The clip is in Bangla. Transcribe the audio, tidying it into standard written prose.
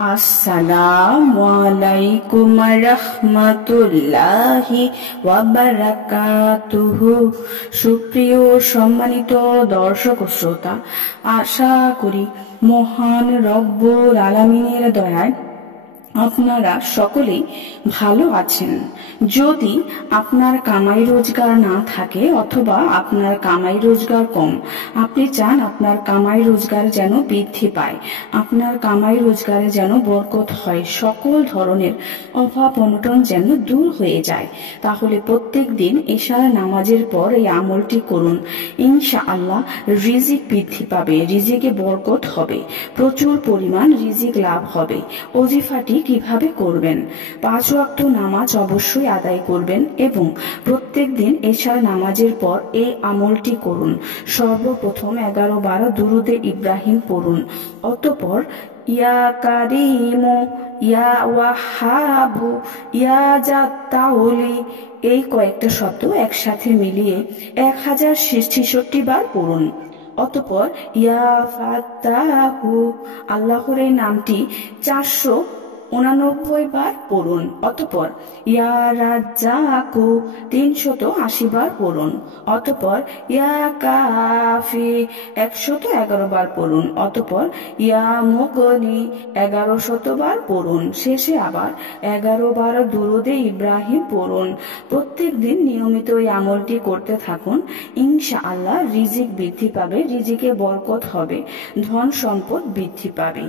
আসসালামু আলাইকুম রাহমাতুল্লাহি ওয়া বারাকাতুহু। সুপ্রিয় সম্মানিত দর্শক ও শ্রোতা, আশা করি মহান রব্বুল আলামিনের দয়ায় আপনারা সকলেই ভালো আছেন। যদি আপনার কামাই রোজগার না থাকে অথবা আপনার কামাই রোজগার কম, আপনি চান আপনার কামাই রোজগার যেন বৃদ্ধি পায়, আপনার কামাই রোজগারে যেন বরকত হয়, সকল ধরনের অভাব অনটন যেন দূর হয়ে যায়, তাহলে প্রত্যেক দিন এশার নামাজের পর এই আমলটি করুন। ইনশাআল্লাহ রিজিক বৃদ্ধি পাবে, রিজিকে বরকত হবে, প্রচুর পরিমাণ রিজিক লাভ হবে। ওজিফাটি কিভাবে করবেন? 5 ওয়াক্ত নামাজ অবশ্যই আদায় করবেন এবং প্রত্যেক দিন এশার নামাজের পর এই আমলটি করুন। সর্বপ্রথম 11-12 দুরুদে ইব্রাহিম পড়ুন। অতঃপর ইয়া কারিমু, ইয়া ওয়াহাবু, ইয়া জাত্তাউলি এই কয়েকটা শব্দ একসাথে মিলিয়ে 1066 বার পড়ুন। অতঃপর ইয়া ফাত্তাহু, আল্লাহর এই নামটি 489 বার পড়ুন। অতঃপর ইয়া রাজ্জাকু 380 বার পড়ুন। অতঃপর ইয়া কাফি 111 বার পড়ুন। অতঃপর ইয়া মুগনি 1100 বার পড়ুন। শেষে আবার 11 বার দুরুদে ইব্রাহিম পড়ুন। প্রত্যেক দিন নিয়মিত এই আমলটি করতে থাকুন। ইনশাআল্লাহ রিজিক বৃদ্ধি পাবে, রিজিকে বরকত হবে, ধন সম্পদ বৃদ্ধি পাবে।